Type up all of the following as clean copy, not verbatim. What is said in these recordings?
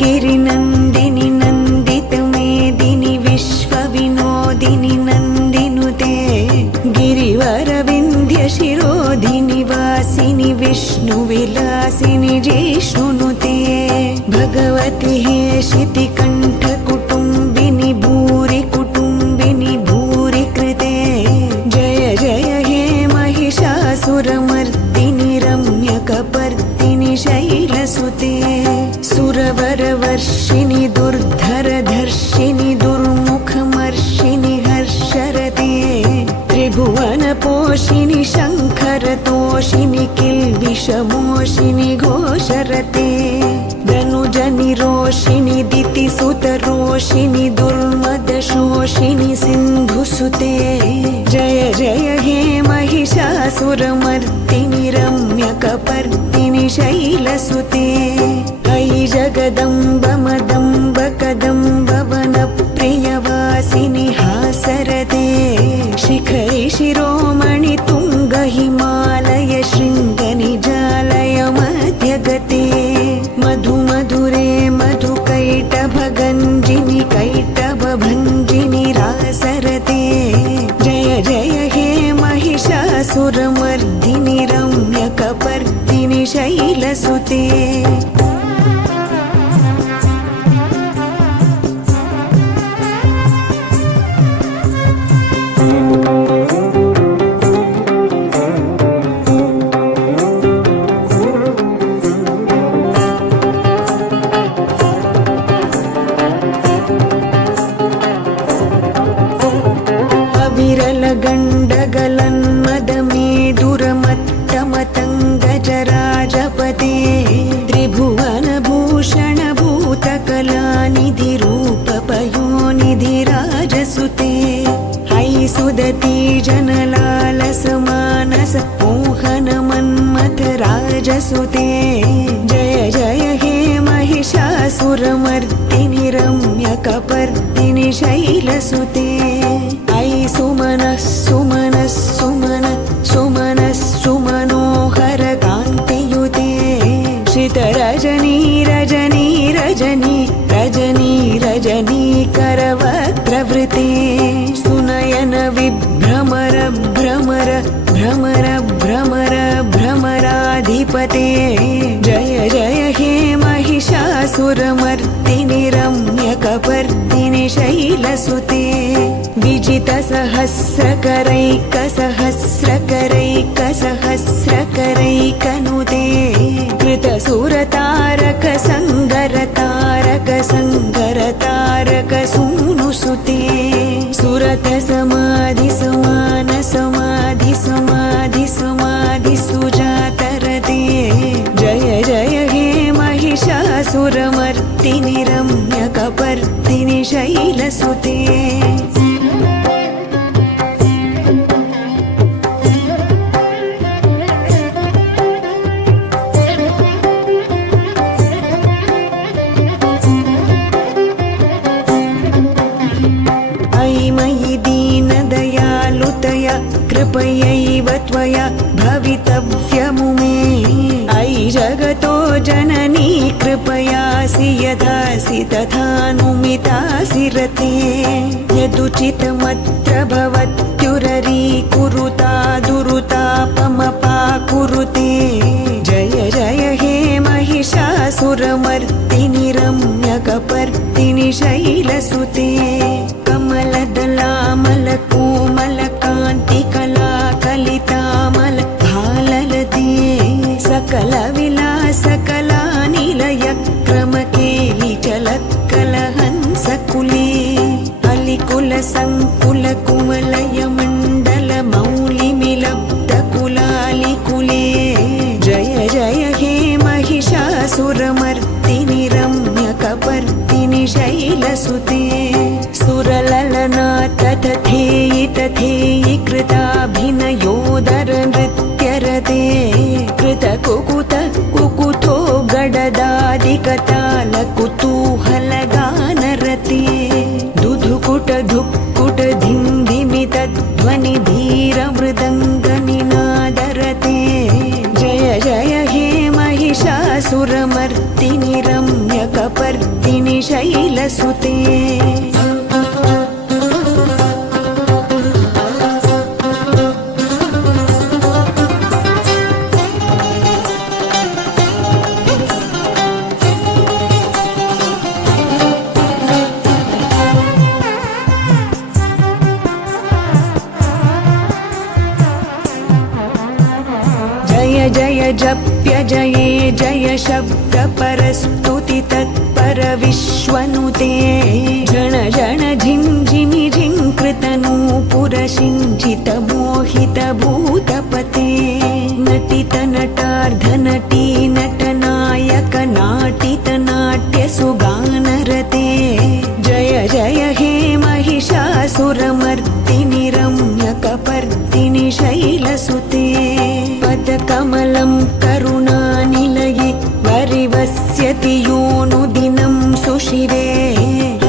गिरिनन्दिनि नन्दितमेदिनि विश्वविनोदिनि नन्दिनुते गिरिवरविन्ध्यशिरोधिनि वासिनि विष्णुविलासिनि जिष्णुनुते भगवति हेशितिकण्ठकुटुम्बिनि भूरि कुटुम्बिनि भूरि कृते जय जय हे महिषासुरमर्दिनि रम्यकपर्दिनि शैलसुते सुरवरवर्षिणि दुर्धरधर्षिणि दुर्मुखमर्षिणि हर्षरते त्रिभुवनपोषिणि शङ्खरतोषिणि किल्बिषमोषिणि घोषरते धनुजनिरोषिणि दितिसुतरोषिणि दुर्मदशोषिणि सिन्धुसुते जय जय हे महिषासुरमर्दिनि रम्यकपर्दिनि शैलसुते अयि जगदम्ब मदम्ब कदम्ब वनप्रियवासिनि हासरते शिखरि शिरोमणि तुङ्ग हिमालय शृङ्गनिजालय मध्यगते मधुमधुरे मधुकैटभगञ्जिनि कैटभभञ्जिनि रासरते जय जय हे महिषासुरमर्दिनि रम्यकपर्दिनि शैलसुते गण्डगलन्मदमेदुरमत्तमतङ्गजराजपते त्रिभुवनभूषणभूतकलानिधि रूपपयोनिधि राजसुते हैसुदती जनलालसमानस मोहनमन्मथ राजसुते जय जय हे महिषासुरमर्दिनि रम्यकपर्दिनि शैलसुते अयि सुमनः सुमनः सुमन सुमनः सुमनोहर कान्तियुते श्रितरजनी रजनी रजनी रजनी रजनी करवक्त्रवृते सुनयन विभ्रमर भ्रमर भ्रमर भ्रमर भ्रमराधिपते जय जय हे महिषासुरमर्दिनि रम्यकपर्दिनि शैलसुते विजितसहस्रकरैकसहस्रकरैकसहस्रकरैकनुते कृतसुरतारक संगरतारक संगरतारक सूनुसुते सुरत समाधि समान समाधि समाधि समाधि सुजातरते जय जय हे महिषासुरमर्दिनि रम्यकपर्दिनि शैलसुते कृपयैव त्वया भवितव्यमुमे अयि जगतो जननी कृपयासि यथासि तथानुमितासि रते यदुचितमत्र भवत्युररीकुरुता दुरुतापमपाकुरुते जय जय हे महिषासुरमर्दिनि रम्यकपर्दिनि शैलसुते कमलदलामलकोमलकान्तिकलाकलितामल भाललते सकलविलासकलानिलयक्रमकेलिचलत्कलहंसकुले अलिकुलसङ्कुलकुवलयमण्डलमौलिमिलब्धकुलालिकुले जय जय हे महिषासुरमर्दिनि रम्यकपर्दिनि शैलसुते सुरललना तथेयि तथेयि कृताभिनयोदर नृत्यरते कृतकुकुत कुकुतो गडदादिकतालकुतूहलगानरते दुधुकुट धुक्कुट धिन्धिमितध्वनि धीरमृदङ्गनिनादरते जय जय हे महिषासुरमर्दिनि रम्यकपर्दिनि शैलसुते जय जप्य जये जय शब्द परस्तुति तत्पर विश्वनुते जन जन झिञ्झिमि झिङ्कृतनूपुर सिञ्चित मोहित भूतपते नटित नटार्धनटी नटनायक नाटित नाट्य सुगानरते जय जय हे महिषासुरमर्दिनि रम्यकपर्दिनि शैलसुते पदकमलं करुणानिलये वरिवस्यति योऽनुदिनं सुशिरे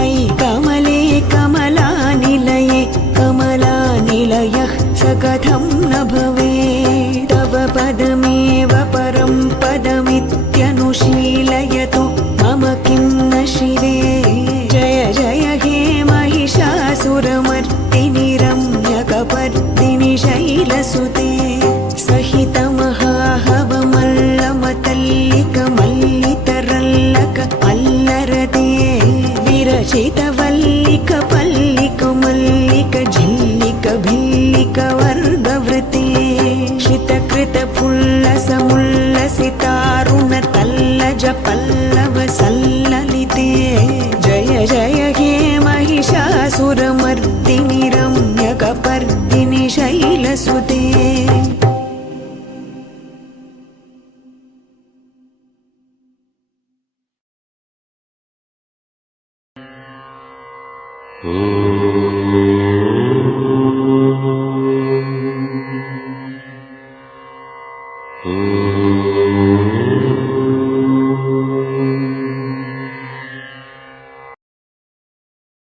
अयि कमले कमलानिलये कमलानिलयः स कथं न भवेत् तव पदमेव परं पदमित्यनुशीलयतु मम किं न शिरे जय जय हे महिषासुरमर्दिनि रम्यकपर्दिनि शैलसुते सहितमहाहवमल्लमतल्लिकमल्लितरल्लक अल्लरते विरचितवल्लिक पल्लिक मल्लिक झिल्लिक भिल्लिक वर्गवृते शितकृत फुल्लसमुल्लसितारुण तल्लज पल्लव सल्ललिते जय जय हे महिषासुरमर्दिनि रम्यकपर्दिनि शैलसुते Om